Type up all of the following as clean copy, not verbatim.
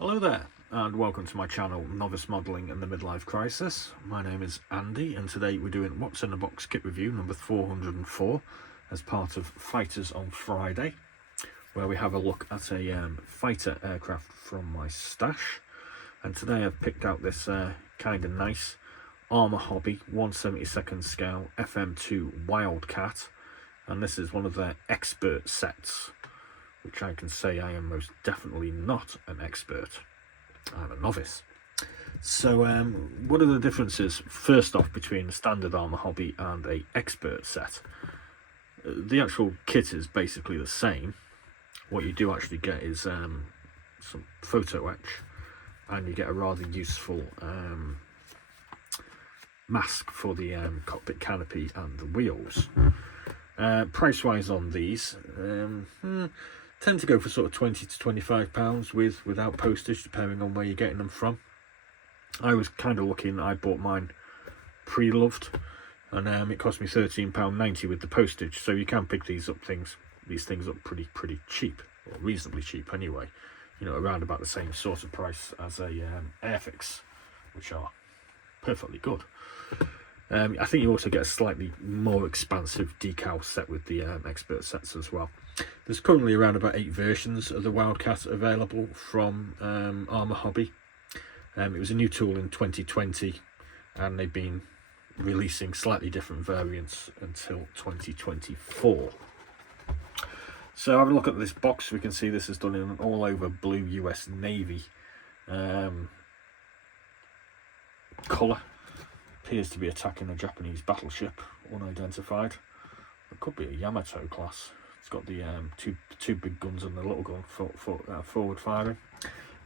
Hello there, and welcome to my channel, Novice Modelling and the Midlife Crisis. My name is Andy, and today we're doing What's in the Box kit review number 404 as part of Fighters on Friday, where we have a look at a fighter aircraft from my stash. And today I've picked out this kind of nice Arma Hobby 1/72 scale FM-2 Wildcat, and this is one of their expert sets, which I can say I am most definitely not an expert. I'm a novice. So what are the differences, first off, between a standard Arma Hobby and a expert set? The actual kit is basically the same. What you do actually get is some photo etch, and you get a rather useful mask for the cockpit canopy and the wheels. Price wise on these, tend to go for sort of £20 to £25 without postage, depending on where you're getting them from. I was kind of looking, I bought mine pre-loved, and it cost me £13.90 with the postage. So you can pick these things up pretty cheap, or reasonably cheap anyway. You know, around about the same sort of price as a Airfix, which are perfectly good. I think you also get a slightly more expansive decal set with the expert sets as well. There's currently around about 8 versions of the Wildcat available from Arma Hobby. It was a new tool in 2020, and they've been releasing slightly different variants until 2024. So having a look at this box, we can see this is done in an all over blue US Navy colour. Appears to be attacking a Japanese battleship, unidentified. It could be a Yamato class. It's got the two big guns and the little gun for forward firing.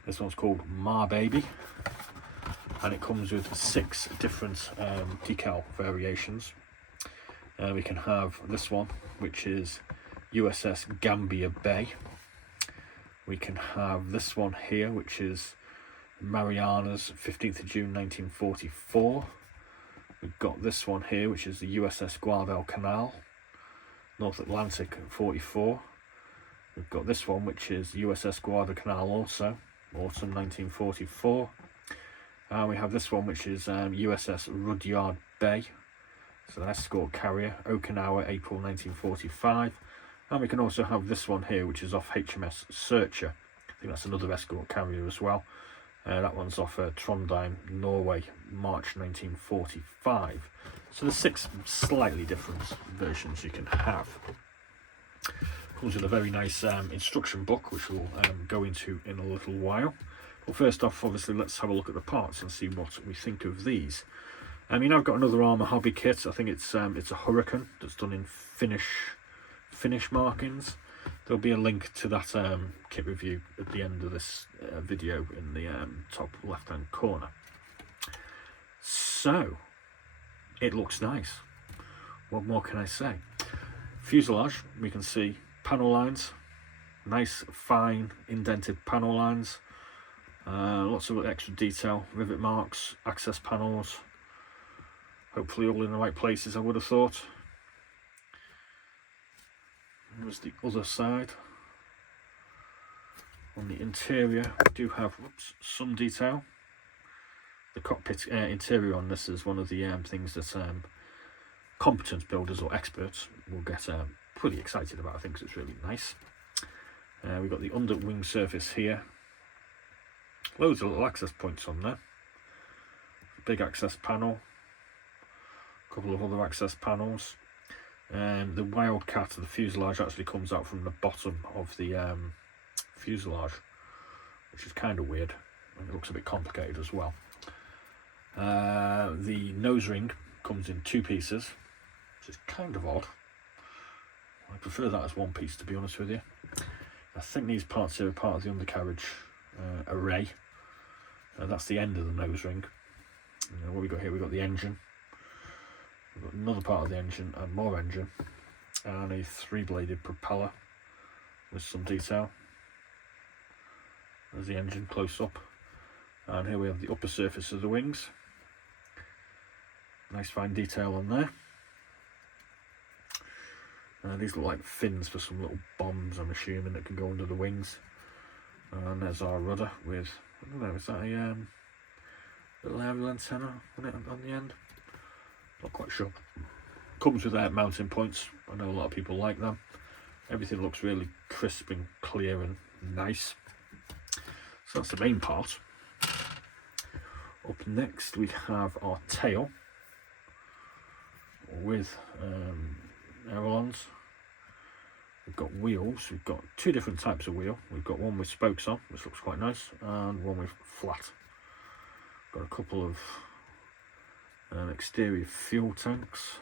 This one's called Ma Baby, and it comes with 6 different decal variations. We can have this one, which is USS Gambia Bay. We can have this one here, which is Mariana's 15th of June 1944. We've got this one here, which is the USS Guadalcanal, North Atlantic 44. We've got this one, which is USS Guadalcanal also, autumn 1944. And we have this one, which is USS Rudyard Bay, so an escort carrier, Okinawa, April 1945. And we can also have this one here, which is off HMS Searcher. I think that's another escort carrier as well. That one's off Trondheim, Norway, March 1945. So there's 6 slightly different versions you can have. Comes with a very nice instruction book, which we'll go into in a little while. But first off, obviously, let's have a look at the parts and see what we think of these. I mean, I've got another Arma Hobby kit. I think it's a Hurricane that's done in Finnish markings. There'll be a link to that kit review at the end of this video in the top left hand corner. So it looks nice. What more can I say? Fuselage, we can see panel lines, nice fine indented panel lines, lots of extra detail, rivet marks, access panels, hopefully all in the right places, I would have thought. Here's the other side. On the interior, we do have some detail. The cockpit interior on this is one of the things that competent builders or experts will get pretty excited about. I think it's really nice. We've got the under wing surface here. Loads of little access points on there. Big access panel. A couple of other access panels. The Wildcat, the fuselage, actually comes out from the bottom of the fuselage, which is kind of weird, and it looks a bit complicated as well. The nose ring comes in 2 pieces, which is kind of odd. I prefer that as one piece, to be honest with you. I think these parts here are part of the undercarriage array. That's the end of the nose ring. What we got here, we've got the engine. We've got another part of the engine and more engine, and a 3-bladed propeller with some detail. There's the engine close up, and here we have the upper surface of the wings. Nice fine detail on there. These look like fins for some little bombs, I'm assuming, that can go under the wings. And there's our rudder with, I don't know, is that a little aerial antenna on it on the end? Not quite sure. Comes with mounting points. I know a lot of people like them. Everything looks really crisp and clear and nice. So that's the main part. Up next we have our tail with ailerons. We've got wheels. We've got two different types of wheel. We've got one with spokes on, which looks quite nice, and one with flat. Got a couple of exterior fuel tanks.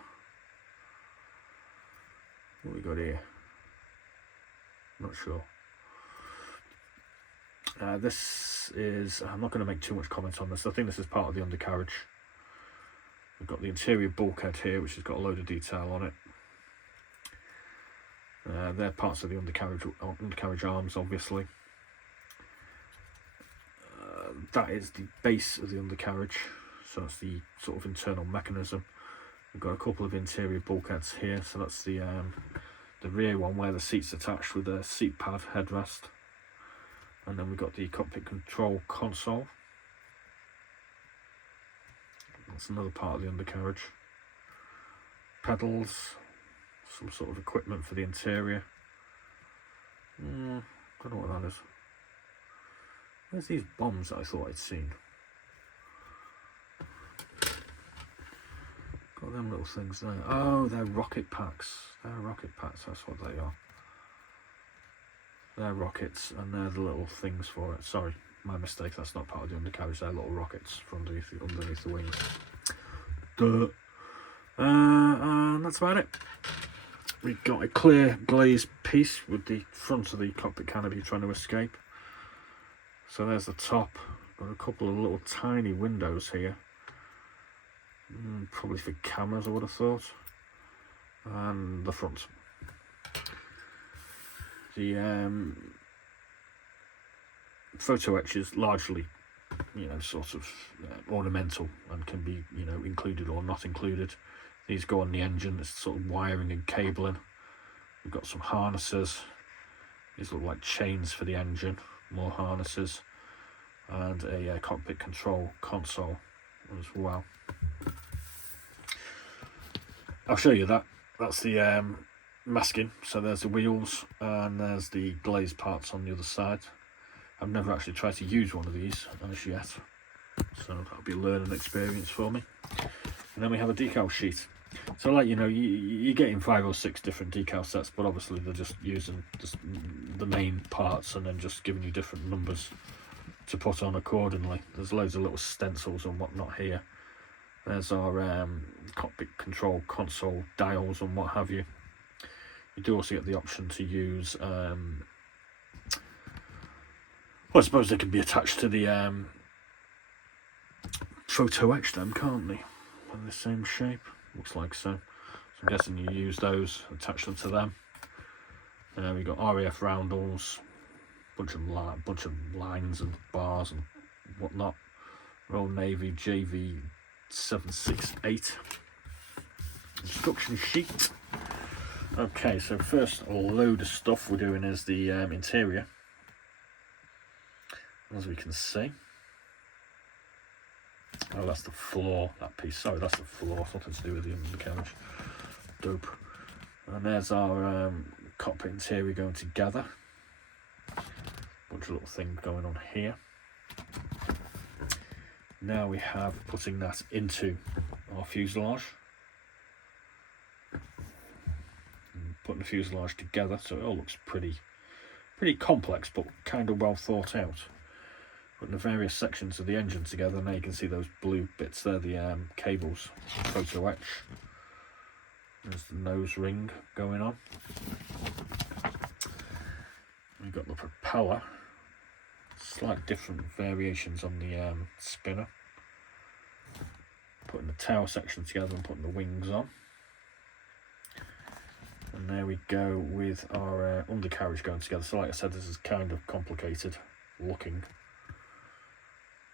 What we got here? Not sure. This is, I'm not going to make too much comment on this. I think this is part of the undercarriage. We've got the interior bulkhead here, which has got a load of detail on it. They're parts of the undercarriage arms, obviously. That is the base of the undercarriage, so that's the sort of internal mechanism. We've got a couple of interior bulkheads here, so that's the rear one where the seat's attached with a seat pad headrest. And then we've got the cockpit control console. That's another part of the undercarriage. Pedals, some sort of equipment for the interior. Don't know what that is. Where's these bombs that I thought I'd seen? Got them little things there. Oh, they're rocket packs. They're rocket packs, that's what they are. They're rockets, and they're the little things for it. Sorry, my mistake, that's not part of the undercarriage. They're little rockets from underneath the wings. Duh. And that's about it. We've got a clear glazed piece with the front of the cockpit canopy trying to escape. So there's the top. Got a couple of little tiny windows here. Probably for cameras, I would have thought. And the front. The photo etch is largely, sort of ornamental and can be, included or not included. These go on the engine. It's sort of wiring and cabling. We've got some harnesses. These look like chains for the engine. More harnesses, and a cockpit control console as well. I'll show you that. That's the masking. So there's the wheels and there's the glazed parts on the other side. I've never actually tried to use one of these as yet, so that'll be a learning experience for me. And then we have a decal sheet. So like, you're getting 5 or 6 different decal sets, but obviously they're just using the main parts and then just giving you different numbers to put on accordingly. There's loads of little stencils and whatnot here. There's our cockpit control console dials and what have you. You do also get the option to use, well, I suppose they can be attached to the photo etch them, can't they? In the same shape. Looks like so. So I'm guessing you use those, attach them to them. We've got RAF roundels, bunch of lines and bars and whatnot. Royal Navy JV 768 instruction sheet. Okay, so first load of stuff we're doing is the interior, as we can see. Oh, that's the floor, that piece. Sorry, that's the floor. Something to do with the undercarriage. Dope. And there's our cockpit interior going together. Bunch of little things going on here. Now we have putting that into our fuselage. And putting the fuselage together, so it all looks pretty complex, but kind of well thought out. Putting the various sections of the engine together. Now you can see those blue bits there, the cables, photo etch. There's the nose ring going on. We've got the propeller. Slight different variations on the spinner. Putting the tail section together and putting the wings on. And there we go with our undercarriage going together. So like I said, this is kind of complicated looking.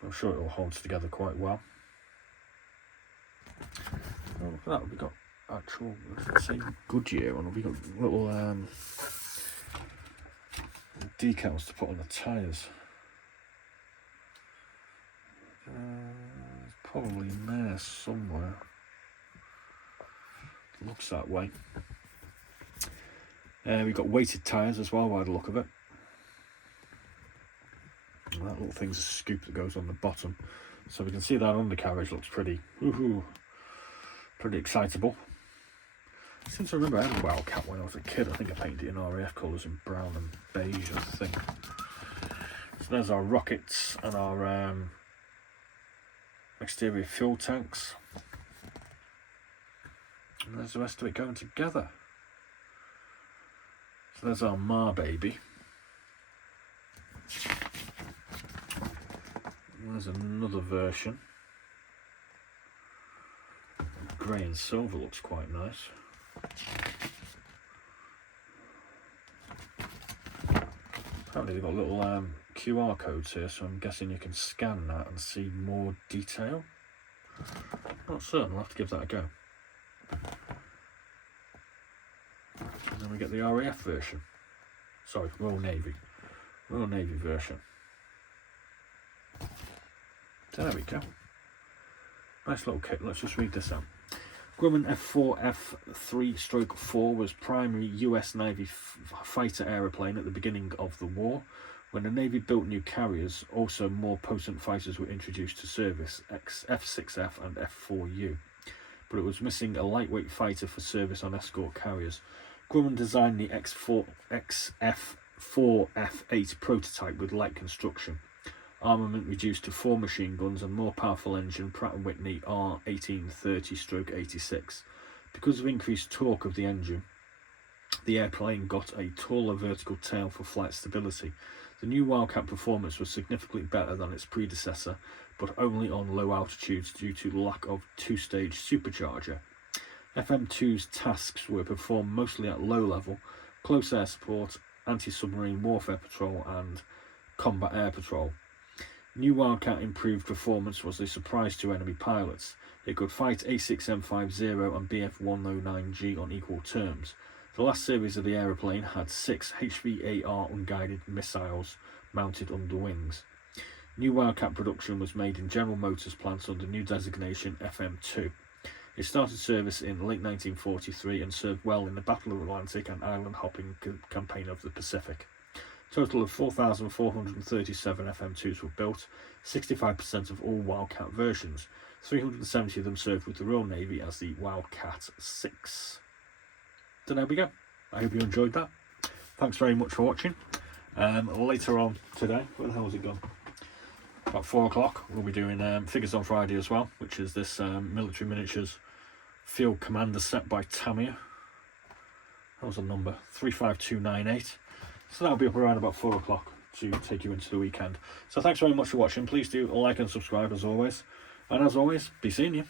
I'm sure it all holds together quite well. Oh, look at that, we've got actual, let's say, Goodyear on. We've got little decals to put on the tyres. Probably in there somewhere. Looks that way. We've got weighted tyres as well by the look of it. And that little thing's a scoop that goes on the bottom. So we can see that undercarriage looks pretty excitable. I seem to remember I had a Wildcat when I was a kid. I think I painted it in RAF colours in brown and beige, I think. So there's our rockets and our exterior fuel tanks. And there's the rest of it going together. So there's our Ma baby. And there's another version. Grey and silver looks quite nice. Apparently they've got little QR codes here, so I'm guessing you can scan that and see more detail. Not certain, I'll have to give that a go. And then we get the RAF version. Sorry, Royal Navy version. So there we go. Nice little kit. Let's just read this out. Grumman F4F3/4 was primary US Navy fighter aeroplane at the beginning of the war. When the Navy built new carriers, also more potent fighters were introduced to service, F6F and F4U. But it was missing a lightweight fighter for service on escort carriers. Grumman designed the XF4F8 prototype with light construction. Armament reduced to 4 machine guns and more powerful engine, Pratt & Whitney R1830/86. Because of increased torque of the engine, the airplane got a taller vertical tail for flight stability. The new Wildcat performance was significantly better than its predecessor, but only on low altitudes due to lack of two-stage supercharger. FM-2's tasks were performed mostly at low level, close air support, anti-submarine warfare patrol and combat air patrol. New Wildcat improved performance was a surprise to enemy pilots. It could fight A6M50 and BF-109G on equal terms. The last series of the aeroplane had 6 HVAR unguided missiles mounted under wings. New Wildcat production was made in General Motors plants under new designation FM-2. It started service in late 1943 and served well in the Battle of the Atlantic and island hopping campaign of the Pacific. Total of 4,437 FM-2s were built, 65% of all Wildcat versions. 370 of them served with the Royal Navy as the Wildcat 6. So there we go. I hope you enjoyed that. Thanks very much for watching. Later on today, where the hell has it gone? About 4 o'clock, we'll be doing Figures on Friday as well, which is this military miniatures field commander set by Tamiya. That was a number, 35298. So that'll be up around about 4 o'clock to take you into the weekend. So thanks very much for watching. Please do like and subscribe as always. And as always, be seeing you.